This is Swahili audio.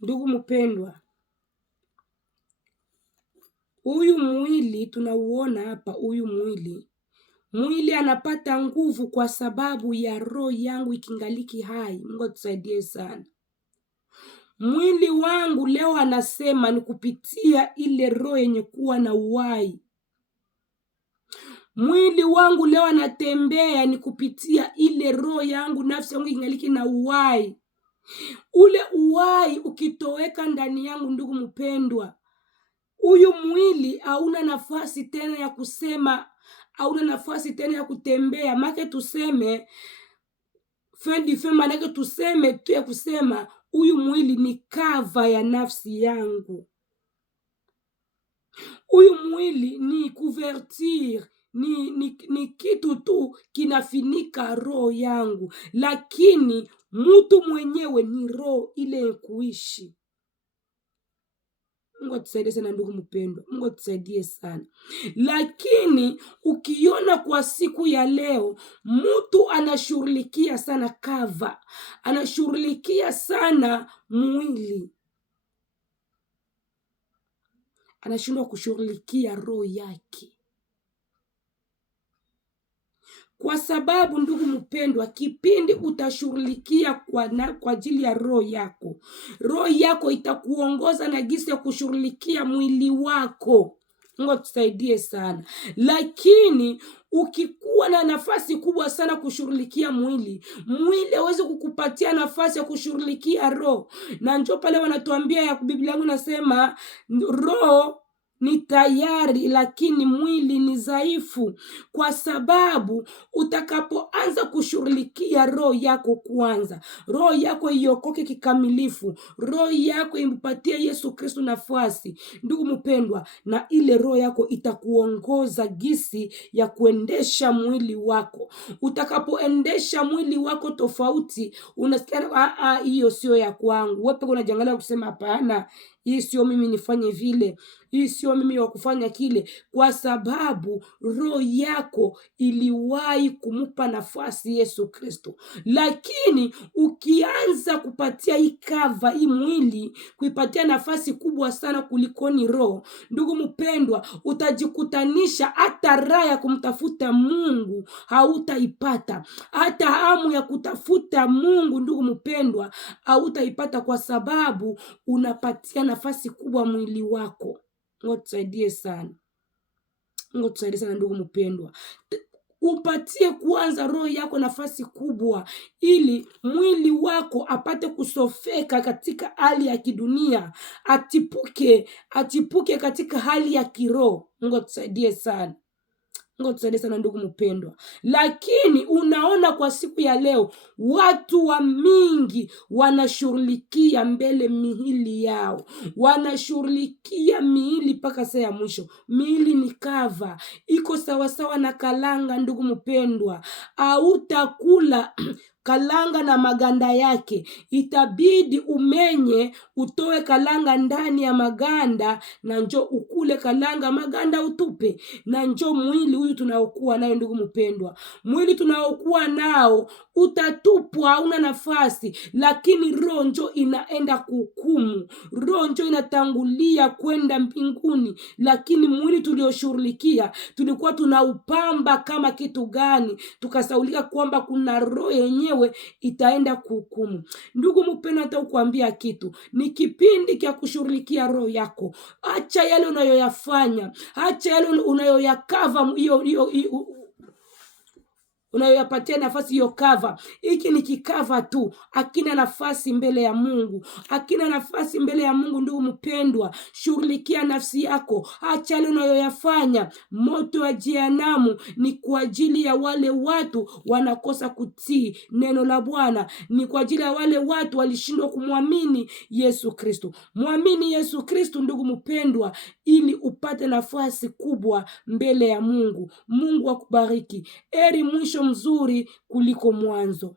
Ndugu mpendwa, huyu mwili tunauona hapa, huyu mwili anapata nguvu kwa sababu ya roho yangu ikingaliki hai. Mungu atusaidie sana. Mwili wangu leo anasema ni kupitia ile roho yenye kuwa na uhai. Mwili wangu leo anatembea ni kupitia ile roho yangu, nafsi yangu ingaliki na uhai. Ule uhai ukitoweka ndani yangu, ndugu mpendwa, huyu mwili hauna nafasi tena ya kusema, hauna nafasi tena ya kutembea. Make tuseme manake tuseme tu ya kusema huyu mwili ni kava ya nafsi yangu. Huyu mwili ni couverture, ni kitu tu kinafinika roho yangu, lakini mtu mwenyewe ni roho ile kuishi. Mungu atusaidie sana ndugu mpendwa. Mungu atusaidie sana. Lakini ukiona kwa siku ya leo mtu anashughulikia sana kava, anashughulikia sana mwili, anashindwa kushughulikia roho yake. Kwa sababu ndugu mpendwa, kipindi utashughulikia kwa ajili ya roho yako itakuongoza na gisi ya kushughulikia mwili wako. Mungu tusaidie sana. Lakini ukikuwa na nafasi kubwa sana kushughulikia mwili hawezi kukupatia nafasi ya kushughulikia roho. Na njoo pale wanatuambia ya Biblia yangu nasema roho ni tayari lakini mwili ni dhaifu. Kwa sababu utakapoanza kushughulikia roho yako kwanza, roho yako iokoke kikamilifu, roho yako impatie Yesu Kristo nafasi, ndugu mpendwa, na ile roho yako itakuongoza gisi ya kuendesha mwili wako. Utakapoendesha mwili wako tofauti, unasikia hiyo sio ya kwangu. Wewe unajiangalia kusema hapana, hii sio mimi nifanye vile, hii sio mimi wa kufanya kile, kwa sababu roho yako iliwahi kumupa nafasi Yesu Kristo. Lakini ukianza kupatia hii kava, hii mwili kuipatia nafasi kubwa sana kulikoni roho, ndugu mpendwa, utajikutanisha hata raha ya kumtafuta Mungu hautaipata. Hata hamu ya kutafuta Mungu, ndugu mpendwa, hautaipata, kwa sababu unapatia nafasi kubwa mwili wako. Mungu tusaidie sana. Mungu tusaidie sana ndugu mpendwa. Upatie kwanza roho yako nafasi kubwa, ili mwili wako apate kusofeka katika hali ya kidunia, atipuke katika hali ya kiroho. Mungu tusaidie sana. Mungu tusaidie sana ndugu mpendwa. Lakini unaona kwa siku ya leo watu wa mingi wanashughulikia mbele miili yao, wanashughulikia miili mpaka saa ya mwisho. Miili ni kava, iko sawasawa na kalanga. Ndugu mpendwa, hautakula kalanga na maganda yake, itabidi umenye utoe kalanga ndani ya maganda, na njoo ukule kalanga, maganda utupe. Na njoo mwili huyu tunaokuwa nayo ndugu mpendwa, mwili tunaokuwa nao utatupwa, hauna nafasi. Lakini roho njoo inaenda kuhukumu, roho njoo inatangulia kwenda mbinguni. Lakini mwili tulioshughulikia tulikuwa tunaupamba kama kitu gani, tukasaulika kwamba kuna roho yenyewe itaenda kuhukumu. Ndugu mpendwa, hata kukuambia kitu, ni kipindi cha kushughulikia roho yako. Acha yale unayoyafanya, acha yale unayoyakava, unayoyapatia nafasi hiyo kava. Hiki ni kikava tu, hakina nafasi mbele ya Mungu, hakina nafasi mbele ya Mungu. Ndugu mpendwa, shughulikia nafsi yako, acha yale unayoyafanya. Moto wa jehanamu ni kwa ajili ya wale watu wanakosa kutii neno la Bwana, ni kwa ajili ya wale watu walishindwa kumwamini Yesu Kristo. Mwamini Yesu Kristo ndugu mpendwa, ili upate nafasi kubwa mbele ya Mungu. Mungu akubariki. Heri mwisho mzuri kuliko mwanzo.